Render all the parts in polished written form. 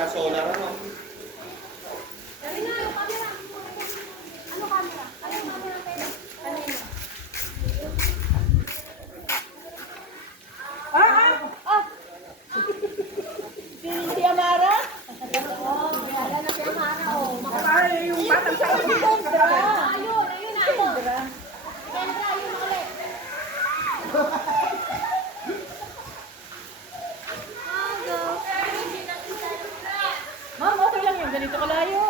sila solar ano. Dali nga, yung camera. Ano camera? Ano yung camera tayo? Ano yun? Si Amara? Oo, kilala na si Amara. Ay, yung batang sa akin. Ayun, ayun na ako. Kendra, ayun ulit. Ma'am, okay lang yun. Ganito kalayo.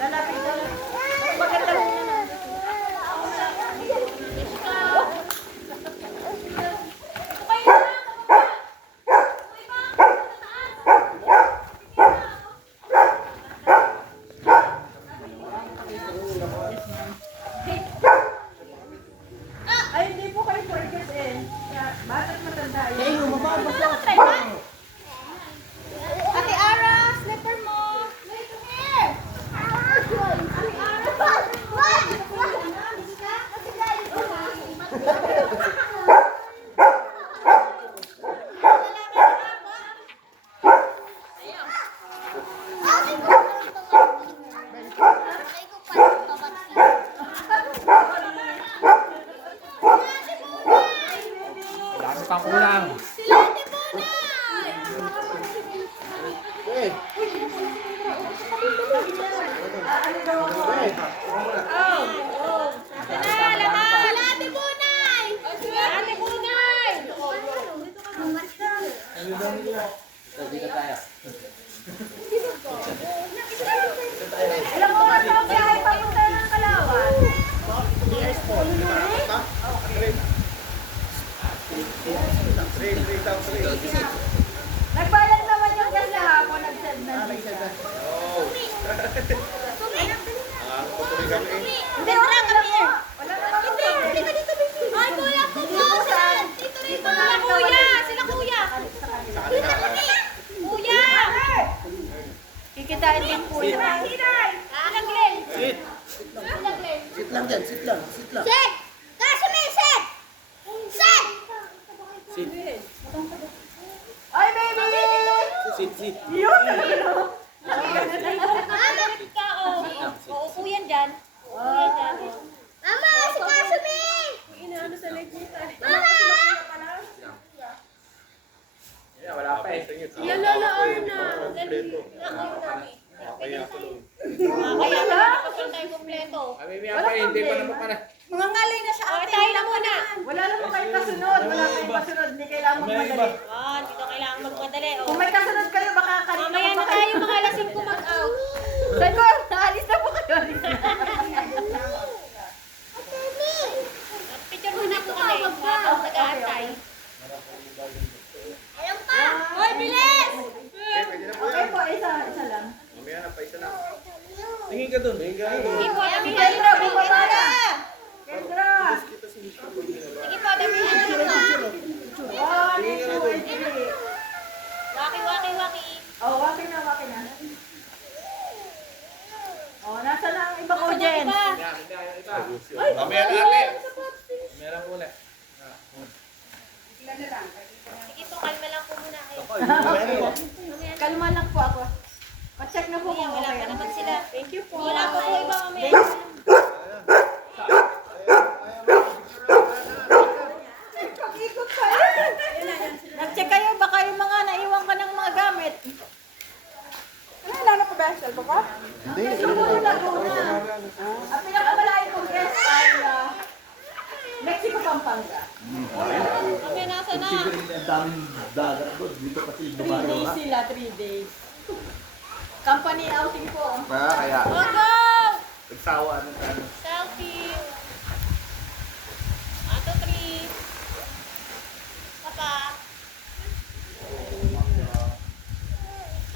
Lalapit na lang. Maganda lang yan. Ay, hindi po kayo podcast eh. Bata't matanda yun. Ate Ara, slipper mo. Here. Ate Ara. Dami pang kulang. Sila Ate Bunay. Sila Ate Bunay. Ate Bunay. Dito tayo. Ilang oras na ang biyahe papunta ng Kalawan? Nagbayad naman yung gas kahapon. Nag-send na siya. Hindi wala kami. Wala naman po. Dito, dito, dito. Ay, kuya ko po. Dito, dito. Sila kuya. Sila kuya. Dito kami. Kuya. Kikitain din po yun. Sila Glenn. Sit. Sila Glenn. Sit lang dyan, sit lang, sit lang. Sit. Kasumi, sit. Sit. Ay, baby! Sit, sit. Yun! Mama. Ka, oh. Uupo yan dyan. Uupo yan dyan. Mama, si Kasumi. Inaano sa leg mo tayo. Mama. Yeah, wala pa eh. Lalalaan na. Kaya na nakapal tayo kompleto. Kami may apa eh, hindi pa naman para. Mga ngalay na siya Okay, tayo na muna. Wala naman kayong kasunod. Wala kayong kasunod. Hindi kailangan magmadali. Dito kailangan magmadali. Kung may kasunod kayo, baka kanina Mamaya na tayo mga lasing ko mag-out. Saan ko? Naalis na po kayo. Alis na. Picture muna po kami. Habang nag-aantay. Ayan pa! Hoy, bilis! Okay po, isa lang. Mamaya na pa isa na. Tingin ka dun. Tingin ka dun. Sige po, dami na Kendra, bumaba na! Kendra! Sige po, dami na lang. 1, 2, 3. Waki, waki, waki. Oh, waki na, waki na. Oh, nasa na ang ibang audience? Mamaya na ate. Mamaya na po ulit. Sige po, kalma lang po muna kayo. Kalma lang po ako. Pa-check na po Mamaya, kung wala okay. pa naman sila. Thank you po. Wala pa po iba mamaya. Ikot pa eh. Nag-check kayo, baka yung mga naiwan ka ng mga gamit. Ano, lalo pa ba? Salvo ka? Hindi. Ang pinakamalayo kong guest ay Mexico, Pampanga. Mamaya nasa na. Ang daming dagat doon, dito kasi 3 days sila, 3 days. Company outing po. Kaya, Go, go! nagsawa na tayo. Selfie. 1, 2, 3. Papa.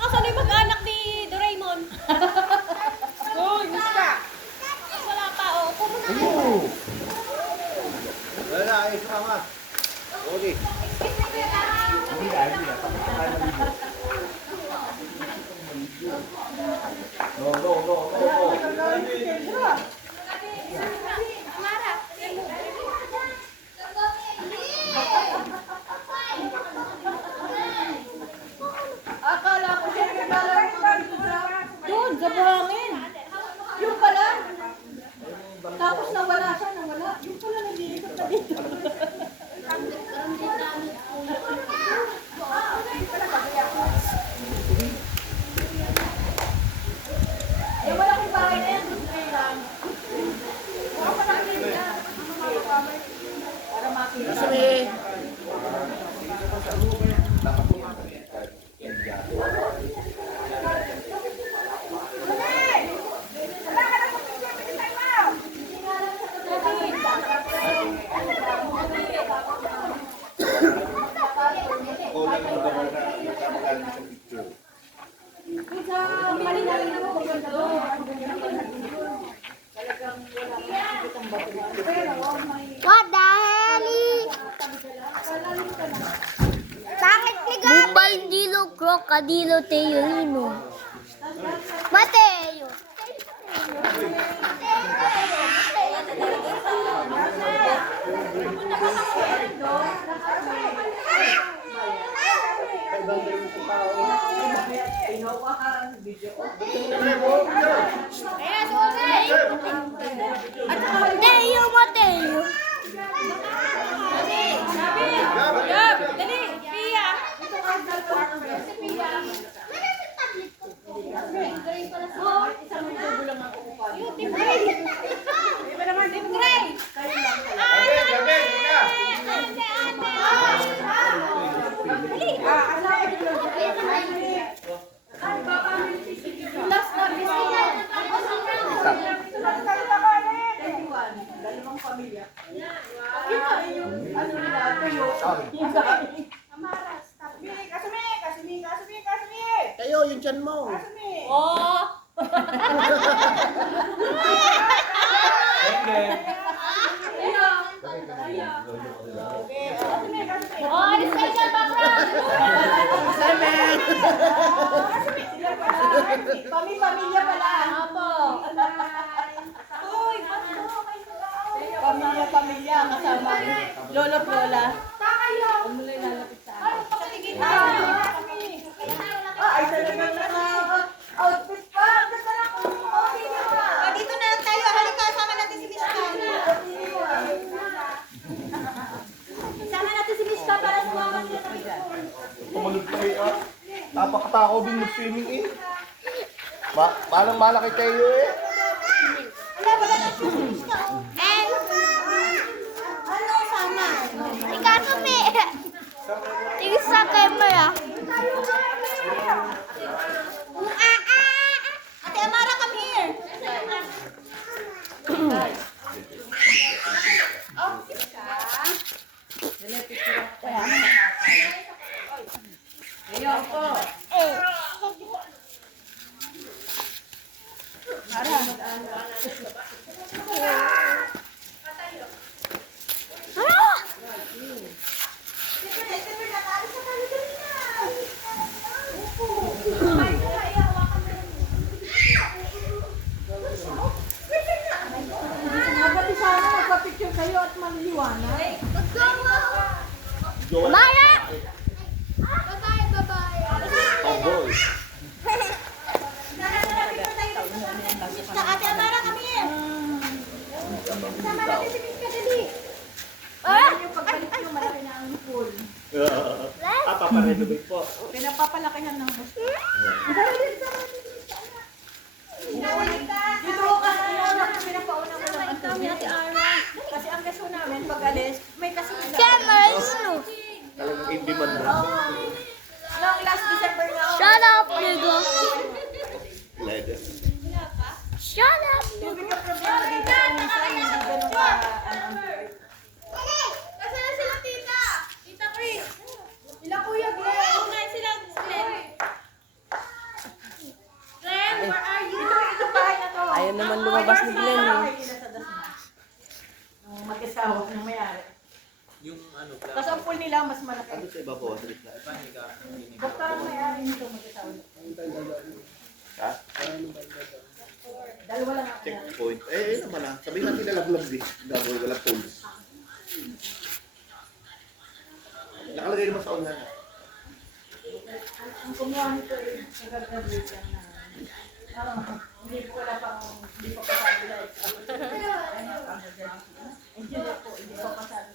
Nasaan yung mag-anak ni Doraemon? Uy, gusto. Wala pa, oh. Upo mo na. Wala na, ayos ka ma. Okay. Excuse me, Dapat yan. Yan dyan. Kulang yung gawin na nakakagaling sa picture. What the hell? Bakit liga? Bumbaldilo, crocodilo, teolino. Mateo. Mateo, Mateo. Dali, Pia. Dalawang pamilya. Kita yung ano nila, tuyo. Kasumi. Kayo, yung tiyan mo. Oh! Oh, alis kayo dyan, background! Pamilya pala. Apo. Uy, pamilya kasama. Lolo at lola. Huwag mo lang lalapit sa akin. Ay, talagang naka-outfit pa. Ganda na ko. Dito na lang tayo. Halika, sama natin si Miss Kat. Sama natin si Miss Kat para sumama sila sa picture. Tumalog pa eh. Napakatako din mag-swimming eh. Manang malaki kayo eh. And, ano sama? Ikaw kami. Tingin sa camera. Ate Amara, come here. Ayun po. Magpapit sana, magpapicture kayo at maliliwanag. Mara! Bye-bye. Oh boy. Ate Amara, come here. Sama natin si Miss Kadali. Yung pagbalik nyo, malaki na ang pool. Paparenovate po. Pinapapalakihan ng gusto. Dito ka na pinapauna ko lang ang tubig. Kasi ang kaso namin, pag alis, may kasunod. Camera, yun. Talagang in demand na. Noong last December nga ako. Shut up, nigga. Leather. Shut up. Tubig ang problema dito sa minsan, hindi ganun ka, Kasi na sila tita. Tita Chris. Sila Kuya Glenn. Oo nga sila. Glenn, where are you? Ito bahay na to. Ayaw naman lumabas ni Glenn eh. Mag-asawa ng mayari. Yung ano, Tapos ang pool nila mas malaki. Ano sa iba po? Sa gitna. Doktor ang mayari nito mag-asawa. Ha? Dalawa lang ako. Checkpoint. Naman ah. Sabihin natin nalaglag din. Gagawin wala tools. Nakalagay naman sa unahan. Ang kumuha nito ay nag-graduate yan na. Hindi ko wala pang, hindi pa pasado na exam. Engineer po, hindi pa pasado